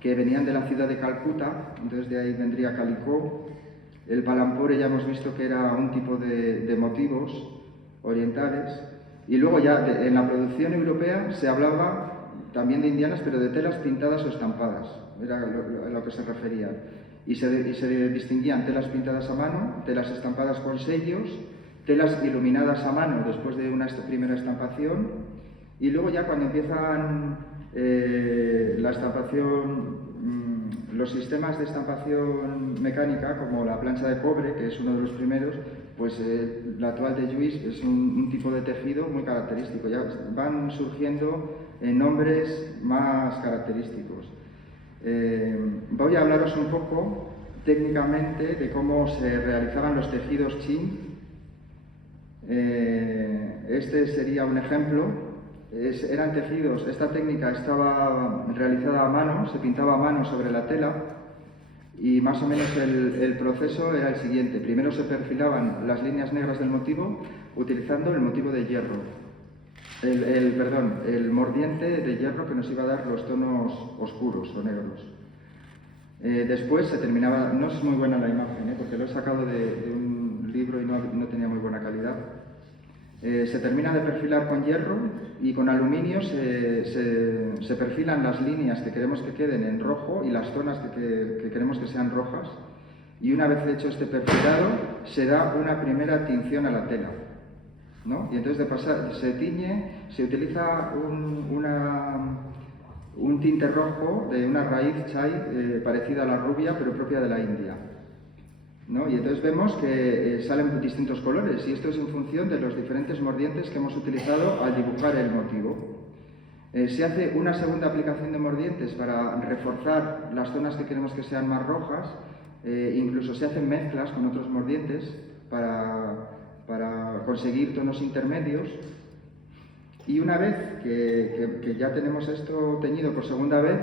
que venían de la ciudad de Calcuta, entonces de ahí vendría calicó. El palampore ya hemos visto que era un tipo de motivos orientales. Y luego ya en la producción europea se hablaba también de indianas, pero de telas pintadas o estampadas, era a lo que se refería. Y se distinguían telas pintadas a mano, telas estampadas con sellos, telas iluminadas a mano después de una primera estampación, y luego ya cuando empiezan la estampación, los sistemas de estampación mecánica, como la plancha de cobre, que es uno de los primeros, pues la toile de Lluís es un tipo de tejido muy característico. Ya van surgiendo nombres más característicos. Voy a hablaros un poco técnicamente de cómo se realizaban los tejidos chin. Este sería un ejemplo. Eran tejidos, esta técnica estaba realizada a mano, se pintaba a mano sobre la tela, y más o menos el proceso era el siguiente. Primero se perfilaban las líneas negras del motivo utilizando el motivo de hierro. El mordiente de hierro que nos iba a dar los tonos oscuros o negros. Después se terminaba, no es muy buena la imagen, porque lo he sacado de un libro y no tenía muy buena calidad. Se termina de perfilar con hierro y con aluminio se perfilan las líneas que queremos que queden en rojo y las zonas que queremos que sean rojas, y una vez hecho este perfilado se da una primera tinción a la tela, ¿no? Y entonces se tiñe, se utiliza un tinte rojo de una raíz chai parecida a la rubia pero propia de la India, ¿no? Y entonces vemos que salen distintos colores, y esto es en función de los diferentes mordientes que hemos utilizado al dibujar el motivo. Se hace una segunda aplicación de mordientes para reforzar las zonas que queremos que sean más rojas, incluso se hacen mezclas con otros mordientes para conseguir tonos intermedios. Y una vez que ya tenemos esto teñido por segunda vez,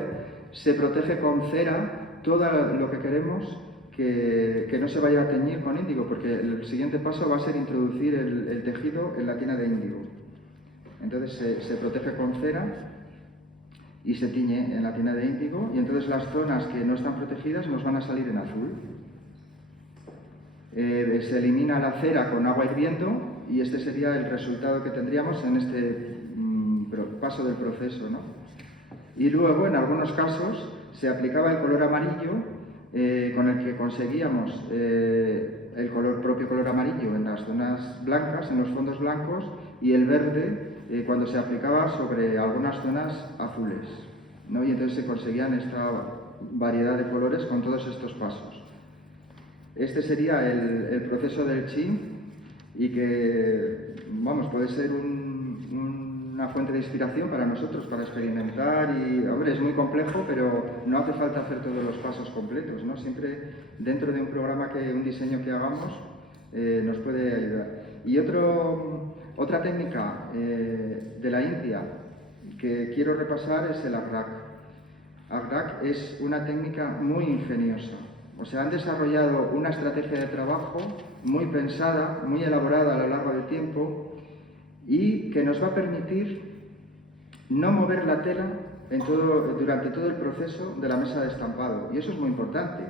se protege con cera todo lo que queremos que no se vaya a teñir con índigo, porque el siguiente paso va a ser introducir el tejido en la tina de índigo. Entonces se protege con cera y se tiñe en la tina de índigo, y entonces las zonas que no están protegidas nos van a salir en azul. Se elimina la cera con agua hirviendo y este sería el resultado que tendríamos en este paso del proceso, ¿no? Y luego, en algunos casos, se aplicaba el color amarillo con el que conseguíamos el propio color amarillo en las zonas blancas, en los fondos blancos, y el verde cuando se aplicaba sobre algunas zonas azules, ¿no? Y entonces se conseguían esta variedad de colores con todos estos pasos. Este sería el proceso del chin, y que, vamos, puede ser una fuente de inspiración para nosotros, para experimentar. Y, hombre, es muy complejo, pero no hace falta hacer todos los pasos completos, ¿no? Siempre dentro de un diseño que hagamos nos puede ayudar. Y otra técnica de la India que quiero repasar es el agrak. Agrak es una técnica muy ingeniosa. O sea, han desarrollado una estrategia de trabajo muy pensada, muy elaborada a lo largo del tiempo, y que nos va a permitir no mover la tela durante todo el proceso de la mesa de estampado. Y eso es muy importante,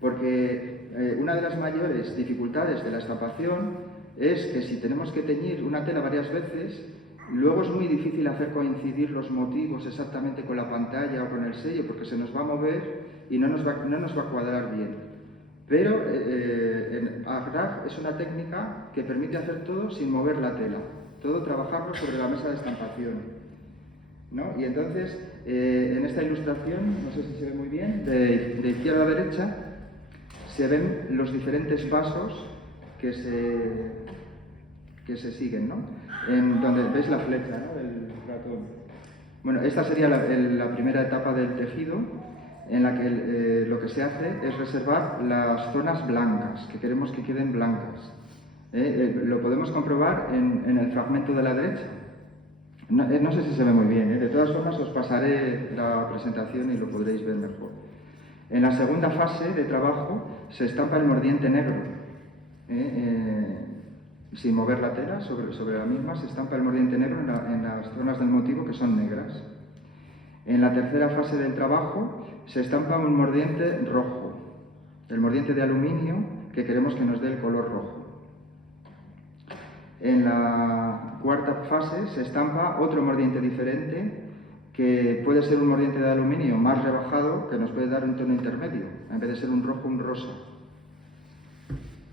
porque una de las mayores dificultades de la estampación es que si tenemos que teñir una tela varias veces, Luego es muy difícil hacer coincidir los motivos exactamente con la pantalla o con el sello, porque se nos va a mover y no nos va a cuadrar bien. Pero Agrag es una técnica que permite hacer todo sin mover la tela, todo trabajarlo sobre la mesa de estampación, ¿no? Y entonces, en esta ilustración, no sé si se ve muy bien, de izquierda a derecha, se ven los diferentes pasos que se siguen, ¿no? En donde veis la flecha, ¿no?, del ratón. Bueno, esta sería la primera etapa del tejido, en la que lo que se hace es reservar las zonas blancas, que queremos que queden blancas. Lo podemos comprobar en el fragmento de la derecha. No sé si se ve muy bien, de todas formas os pasaré la presentación y lo podréis ver mejor. En la segunda fase de trabajo se estampa el mordiente negro. Sin mover la tela, sobre la misma se estampa el mordiente negro en las zonas del motivo que son negras. En la tercera fase del trabajo se estampa un mordiente rojo, el mordiente de aluminio que queremos que nos dé el color rojo. En la cuarta fase se estampa otro mordiente diferente, que puede ser un mordiente de aluminio más rebajado, que nos puede dar un tono intermedio, en vez de ser un rojo, un rosa.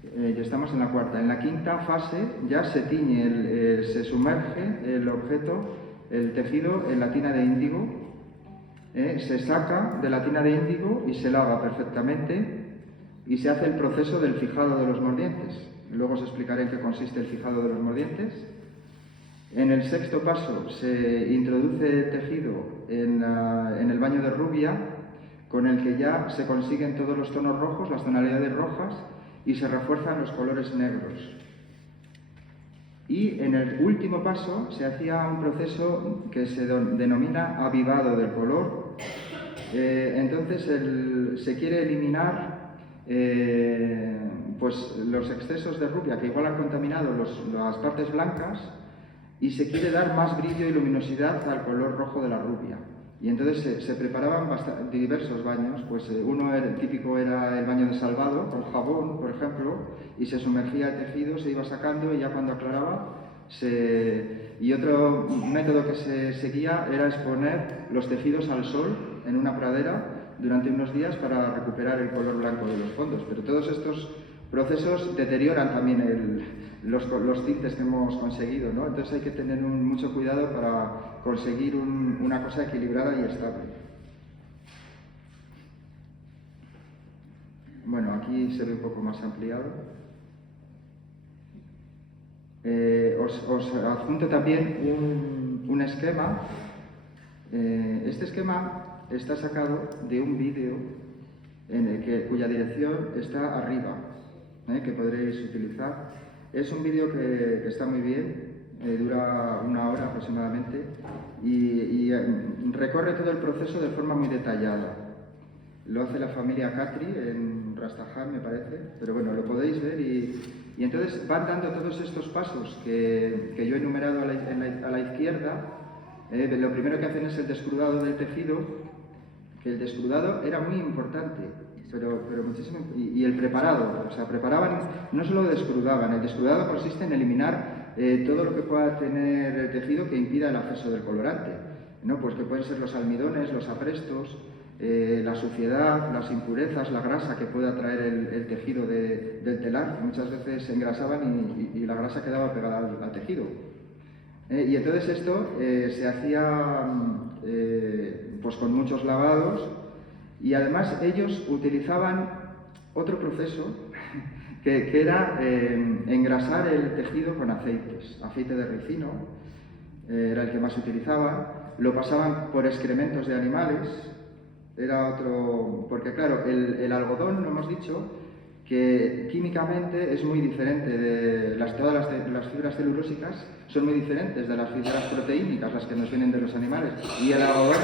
Ya estamos en la cuarta. En la quinta fase ya se tiñe, se sumerge el objeto, el tejido, en la tina de índigo. Se saca de la tina de índigo y se lava perfectamente y se hace el proceso del fijado de los mordientes. Luego os explicaré en qué consiste el fijado de los mordientes. En el sexto paso se introduce el tejido en el baño de rubia, con el que ya se consiguen todos los tonos rojos, las tonalidades rojas, y se refuerzan los colores negros. Y en el último paso se hacía un proceso que se denomina avivado del color. Entonces se quiere eliminar pues los excesos de rubia que igual han contaminado las partes blancas, y se quiere dar más brillo y luminosidad al color rojo de la rubia. Y entonces se preparaban diversos baños, pues el típico era el baño de salvado, con jabón, por ejemplo, y se sumergía el tejido, se iba sacando y ya cuando aclaraba, y otro método que se seguía era exponer los tejidos al sol en una pradera durante unos días para recuperar el color blanco de los fondos. Pero todos estos procesos deterioran también los tintes que hemos conseguido, ¿no? Entonces hay que tener mucho cuidado para conseguir una cosa equilibrada y estable. Bueno, aquí se ve un poco más ampliado. Os adjunto también un esquema. Este esquema está sacado de un vídeo cuya dirección está arriba, que podréis utilizar. Es un vídeo que está muy bien, dura 1 hora aproximadamente y recorre todo el proceso de forma muy detallada. Lo hace la familia Khatri en Rajasthan, me parece, pero bueno, lo podéis ver y entonces van dando todos estos pasos que yo he enumerado a la izquierda. Lo primero que hacen es el descrudado del tejido, que el descrudado era muy importante. Pero muchísimo, y el preparado, o sea, preparaban, no solo descrudaban, el descrudado consiste en eliminar todo lo que pueda tener el tejido que impida el acceso del colorante, ¿no? Pues que pueden ser los almidones, los aprestos, la suciedad, las impurezas, la grasa que pueda traer el tejido del telar, que muchas veces se engrasaban y la grasa quedaba pegada al tejido. Y entonces esto se hacía pues con muchos lavados. Y además ellos utilizaban otro proceso que era engrasar el tejido con aceites. Aceite de ricino era el que más utilizaban. Lo pasaban por excrementos de animales. Era otro... Porque claro, el algodón, lo hemos dicho, que químicamente es muy diferente de todas las fibras celulósicas, son muy diferentes de las fibras proteínicas, las que nos vienen de los animales. Y el algodón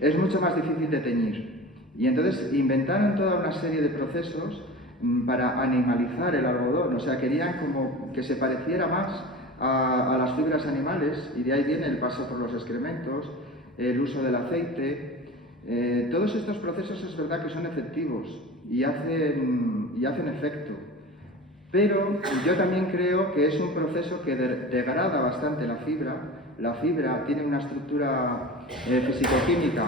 es mucho más difícil de teñir. Y entonces inventaron toda una serie de procesos para animalizar el algodón. O sea, querían como que se pareciera más a las fibras animales, y de ahí viene el paso por los excrementos, el uso del aceite. Todos estos procesos es verdad que son efectivos y hacen efecto. Pero yo también creo que es un proceso que degrada bastante la fibra. La fibra tiene una estructura fisicoquímica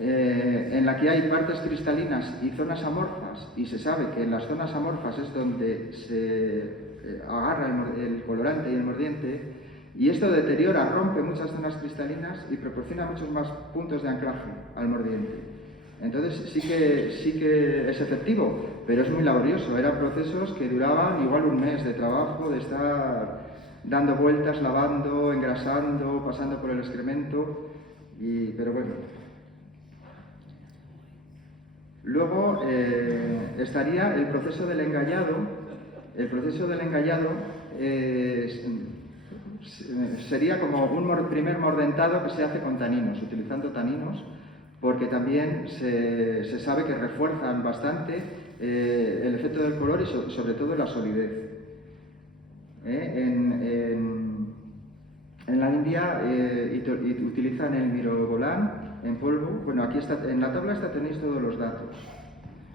en la que hay partes cristalinas y zonas amorfas, y se sabe que en las zonas amorfas es donde se agarra el colorante y el mordiente, y esto deteriora, rompe muchas zonas cristalinas y proporciona muchos más puntos de anclaje al mordiente. Entonces sí que es efectivo, pero es muy laborioso. Eran procesos que duraban igual un mes de trabajo, de estar dando vueltas, lavando, engrasando, pasando por el excremento, pero bueno. Luego estaría el proceso del engallado. El proceso del engallado sería como un primer mordentado que se hace con taninos, utilizando taninos, porque también se sabe que refuerzan bastante el efecto del color y sobre todo la solidez. En la India utilizan el mirobolán en polvo. Bueno, aquí está, en la tabla tenéis todos los datos.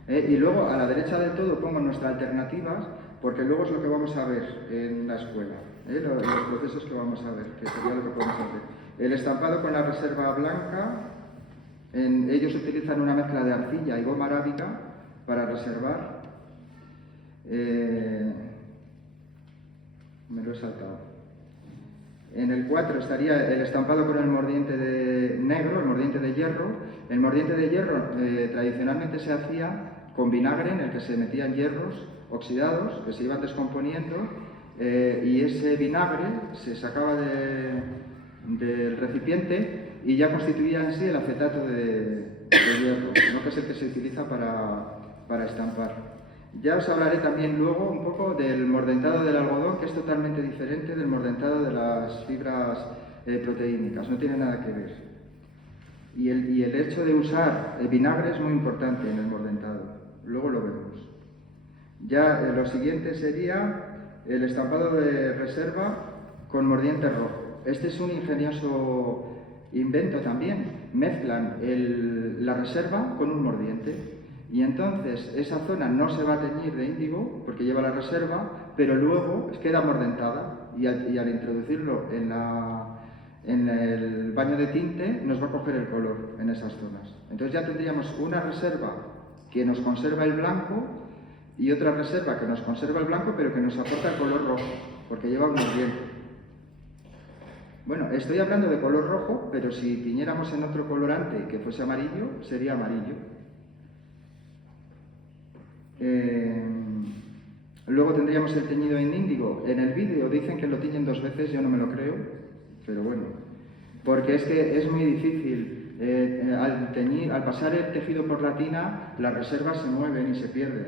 Y luego a la derecha del todo pongo nuestras alternativas, porque luego es lo que vamos a ver en la escuela, los procesos que vamos a ver, que sería lo que podemos hacer. El estampado con la reserva blanca, ellos utilizan una mezcla de arcilla y goma arábiga para reservar. Me lo he saltado. En el 4 estaría el estampado con el mordiente negro, el mordiente de hierro. El mordiente de hierro tradicionalmente se hacía con vinagre en el que se metían hierros oxidados que se iban descomponiendo, y ese vinagre se sacaba del recipiente y ya constituía en sí el acetato de hierro, ¿no? Que es el que se utiliza para estampar. Ya os hablaré también luego un poco del mordentado del algodón, que es totalmente diferente del mordentado de las fibras proteínicas, no tiene nada que ver. Y el hecho de usar el vinagre es muy importante en el mordentado, luego lo vemos. Ya lo siguiente sería el estampado de reserva con mordiente rojo. Este es un ingenioso invento también. Mezclan la reserva con un mordiente. Y entonces esa zona no se va a teñir de índigo porque lleva la reserva, pero luego queda mordentada y al introducirlo en el baño de tinte nos va a coger el color en esas zonas. Entonces ya tendríamos una reserva que nos conserva el blanco y otra reserva que nos conserva el blanco pero que nos aporta el color rojo porque lleva un mordiente. Bueno, estoy hablando de color rojo, pero si tiñéramos en otro colorante que fuese amarillo, sería amarillo. Luego tendríamos el teñido en índigo. En el vídeo dicen que lo tiñen 2 veces, yo no me lo creo, pero bueno, porque es que es muy difícil. Al pasar el tejido por la tina, las reservas se mueven y se pierden,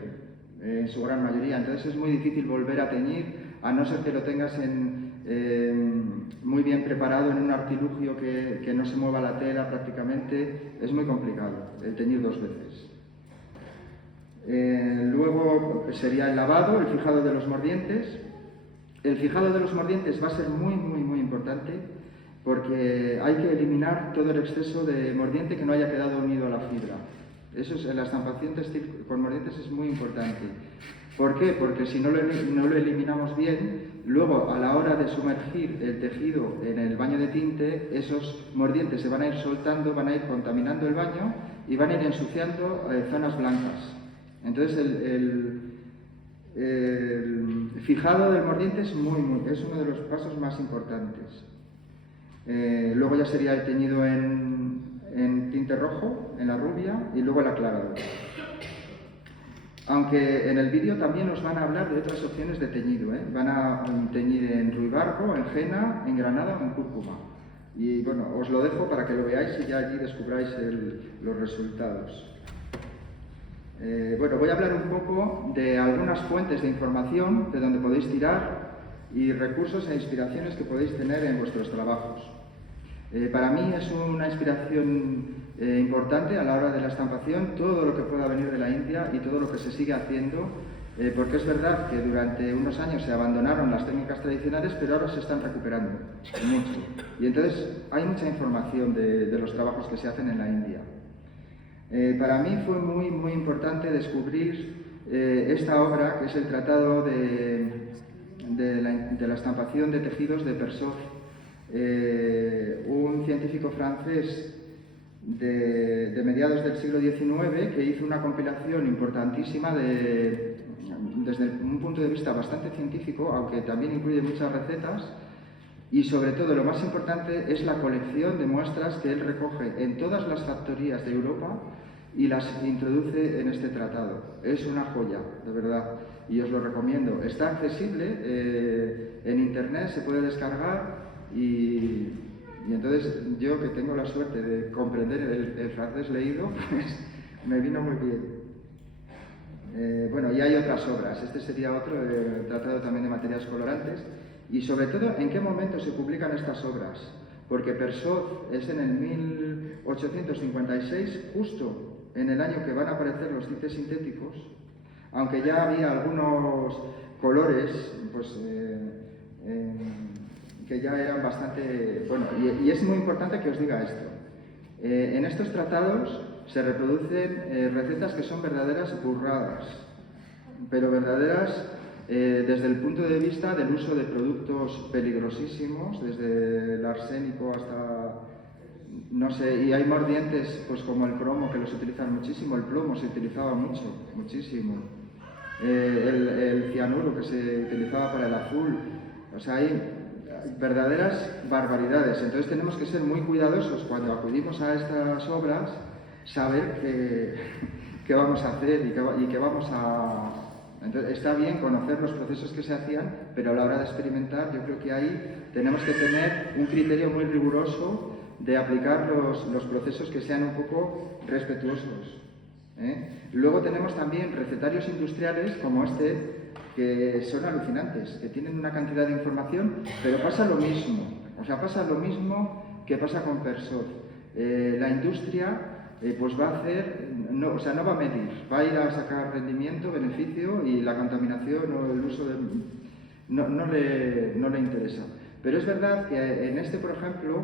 en su gran mayoría. Entonces es muy difícil volver a teñir, a no ser que lo tengas muy bien preparado en un artilugio que no se mueva la tela prácticamente. Es muy complicado el teñir 2 veces. Luego sería el lavado, el fijado de los mordientes. El fijado de los mordientes va a ser muy importante porque hay que eliminar todo el exceso de mordiente que no haya quedado unido a la fibra. Eso en la estampación textil con mordientes es muy importante. ¿Por qué? Porque si no lo eliminamos bien, luego a la hora de sumergir el tejido en el baño de tinte, esos mordientes se van a ir soltando, van a ir contaminando el baño y van a ir ensuciando zonas blancas. Entonces el fijado del mordiente es uno de los pasos más importantes. Luego ya sería el teñido en tinte rojo, en la rubia, y luego el aclarado. Aunque en el vídeo también os van a hablar de otras opciones de teñido, Van a teñir en ruibarbo, en henna, en granada o en cúrcuma. Y bueno, os lo dejo para que lo veáis y ya allí descubráis los resultados. Bueno, voy a hablar un poco de algunas fuentes de información de donde podéis tirar y recursos e inspiraciones que podéis tener en vuestros trabajos. Para mí es una inspiración importante a la hora de la estampación todo lo que pueda venir de la India y todo lo que se sigue haciendo, porque es verdad que durante unos años se abandonaron las técnicas tradicionales, pero ahora se están recuperando mucho. Y entonces hay mucha información de los trabajos que se hacen en la India. Para mí fue muy importante descubrir esta obra, que es el Tratado de la estampación de tejidos de Persoz, un científico francés de mediados del siglo XIX, que hizo una compilación importantísima desde un punto de vista bastante científico, aunque también incluye muchas recetas, y sobre todo lo más importante es la colección de muestras que él recoge en todas las factorías de Europa y las introduce en este tratado. Es una joya, de verdad, y os lo recomiendo. Está accesible en internet, se puede descargar y entonces yo, que tengo la suerte de comprender el francés leído, pues me vino muy bien. Bueno, y hay otras obras. Este sería otro, tratado también de materiales colorantes. Y sobre todo, ¿en qué momento se publican estas obras? Porque Persoz es en el 1856, justo en el año que van a aparecer los tintes sintéticos, aunque ya había algunos colores, pues que ya eran bastante... Bueno, y es muy importante que os diga esto. En estos tratados se reproducen recetas que son verdaderas burradas, pero verdaderas desde el punto de vista del uso de productos peligrosísimos, desde el arsénico hasta, no sé, y hay mordientes pues como el cromo, que los utilizan muchísimo, el plomo se utilizaba muchísimo, el cianuro, que se utilizaba para el azul. O sea, hay verdaderas barbaridades. Entonces tenemos que ser muy cuidadosos cuando acudimos a estas obras, saber qué vamos a hacer y qué vamos a... Entonces, está bien conocer los procesos que se hacían, pero a la hora de experimentar yo creo que ahí tenemos que tener un criterio muy riguroso de aplicar los procesos que sean un poco respetuosos. Luego tenemos también recetarios industriales como este, que son alucinantes, que tienen una cantidad de información, pero pasa lo mismo. O sea, pasa lo mismo que pasa con Persoz. La industria pues va a hacer, no va a medir, va a ir a sacar rendimiento, beneficio, y la contaminación o el uso no le interesa. Pero es verdad que en este, por ejemplo,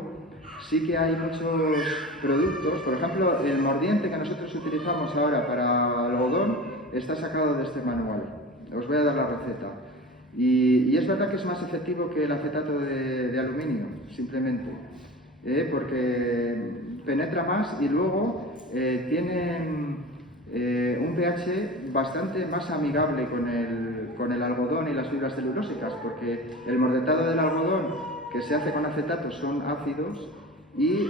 sí que hay muchos productos. Por ejemplo, el mordiente que nosotros utilizamos ahora para algodón está sacado de este manual. Os voy a dar la receta. Y es verdad que es más efectivo que el acetato de aluminio, simplemente, porque penetra más y luego tiene un pH bastante más amigable con el algodón y las fibras celulósicas, porque el mordetado del algodón que se hace con acetato son ácidos, y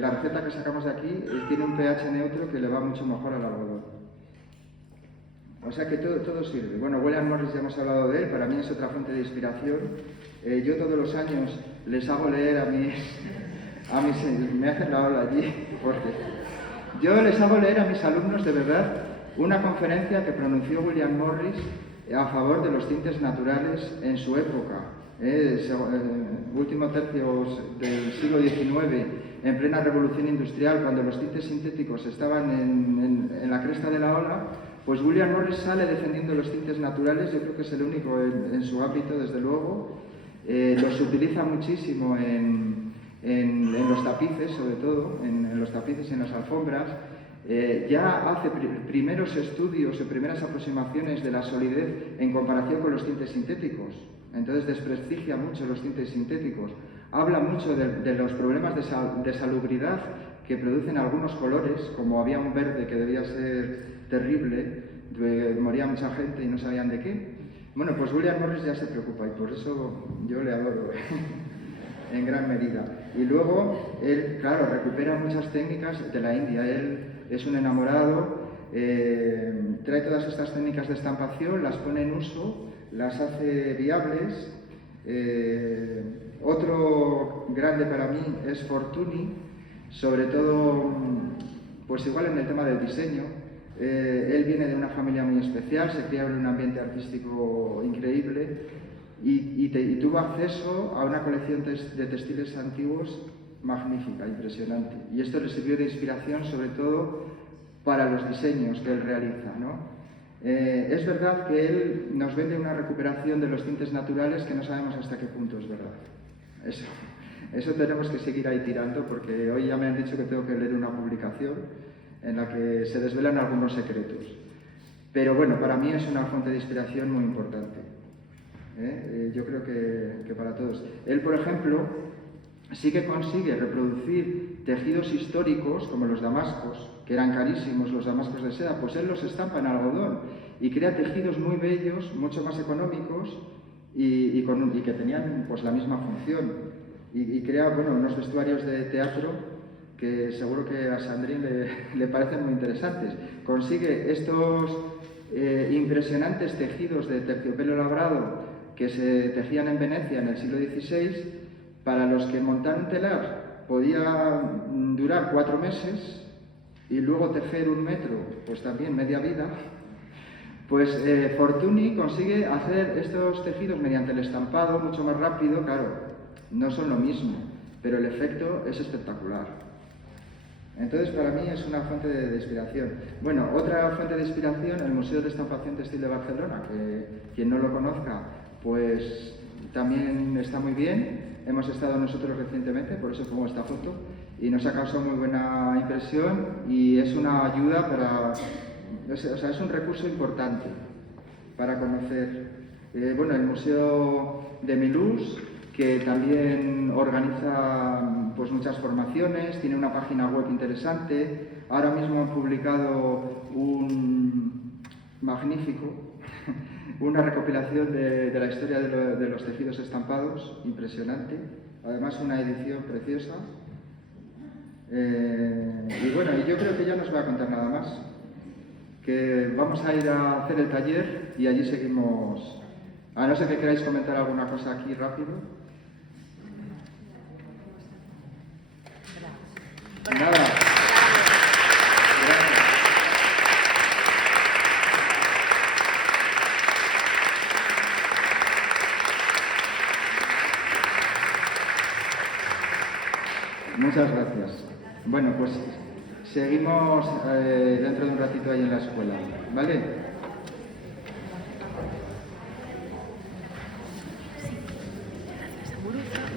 la receta que sacamos de aquí tiene un pH neutro que le va mucho mejor al algodón. O sea que todo sirve. Bueno, William Morris ya hemos hablado de él, para mí es otra fuente de inspiración. Yo todos los años les hago leer a mis me hacen la ola allí, porque yo les hago leer a mis alumnos, de verdad, una conferencia que pronunció William Morris a favor de los tintes naturales en su época, último tercio del siglo XIX, en plena revolución industrial, cuando los tintes sintéticos estaban en la cresta de la ola. Pues William Morris sale defendiendo los tintes naturales. Yo creo que es el único en su ámbito, desde luego. Los utiliza muchísimo en los tapices, sobre todo, en los tapices y en las alfombras. Ya hace primeros estudios y primeras aproximaciones de la solidez en comparación con los tintes sintéticos. Entonces desprestigia mucho los tintes sintéticos. Habla mucho de los problemas de salubridad que producen algunos colores, como había un verde que debía ser terrible, moría mucha gente y no sabían de qué. Bueno, pues William Morris ya se preocupa, y por eso yo le adoro en gran medida. Y luego él, claro, recupera muchas técnicas de la India. Él es un enamorado, trae todas estas técnicas de estampación, las pone en uso, las hace viables. Otro grande para mí es Fortuny, sobre todo, pues igual en el tema del diseño. Él viene de una familia muy especial, se crió en un ambiente artístico increíble y tuvo acceso a una colección de textiles antiguos magnífica, impresionante. Y esto le sirvió de inspiración sobre todo para los diseños que él realiza, ¿no? Es verdad que él nos vende una recuperación de los tintes naturales que no sabemos hasta qué punto es verdad. Eso tenemos que seguir ahí tirando, porque hoy ya me han dicho que tengo que leer una publicación en la que se desvelan algunos secretos. Pero bueno, para mí es una fuente de inspiración muy importante. Yo creo que para todos. Él, por ejemplo, sí que consigue reproducir tejidos históricos como los damascos, que eran carísimos los damascos de seda, pues él los estampa en algodón y crea tejidos muy bellos, mucho más económicos y que tenían pues la misma función. Y crea bueno, unos vestuarios de teatro que seguro que a Sandrine le parecen muy interesantes. Consigue estos impresionantes tejidos de terciopelo labrado que se tejían en Venecia en el siglo XVI, para los que montar un telar podía durar 4 meses y luego tejer 1 metro, pues también media vida. Pues Fortuny consigue hacer estos tejidos mediante el estampado mucho más rápido, claro, no son lo mismo, pero el efecto es espectacular. Entonces, para mí es una fuente de inspiración. Bueno, otra fuente de inspiración, el Museo de Estampación Textil de Barcelona, que quien no lo conozca, pues también está muy bien. Hemos estado nosotros recientemente, por eso pongo esta foto, y nos ha causado muy buena impresión y es una ayuda para... O sea, es un recurso importante para conocer. Bueno, el Museo de Mulhouse, que también organiza pues, muchas formaciones, tiene una página web interesante. Ahora mismo han publicado un magnífico, una recopilación de la historia de los tejidos estampados, impresionante. Además, una edición preciosa. Y bueno, yo creo que ya no os voy a contar nada más. Que vamos a ir a hacer el taller y allí seguimos. A no ser que queráis comentar alguna cosa aquí rápido. Nada. Gracias. Muchas gracias. Bueno, pues seguimos dentro de un ratito ahí en la escuela, ¿vale?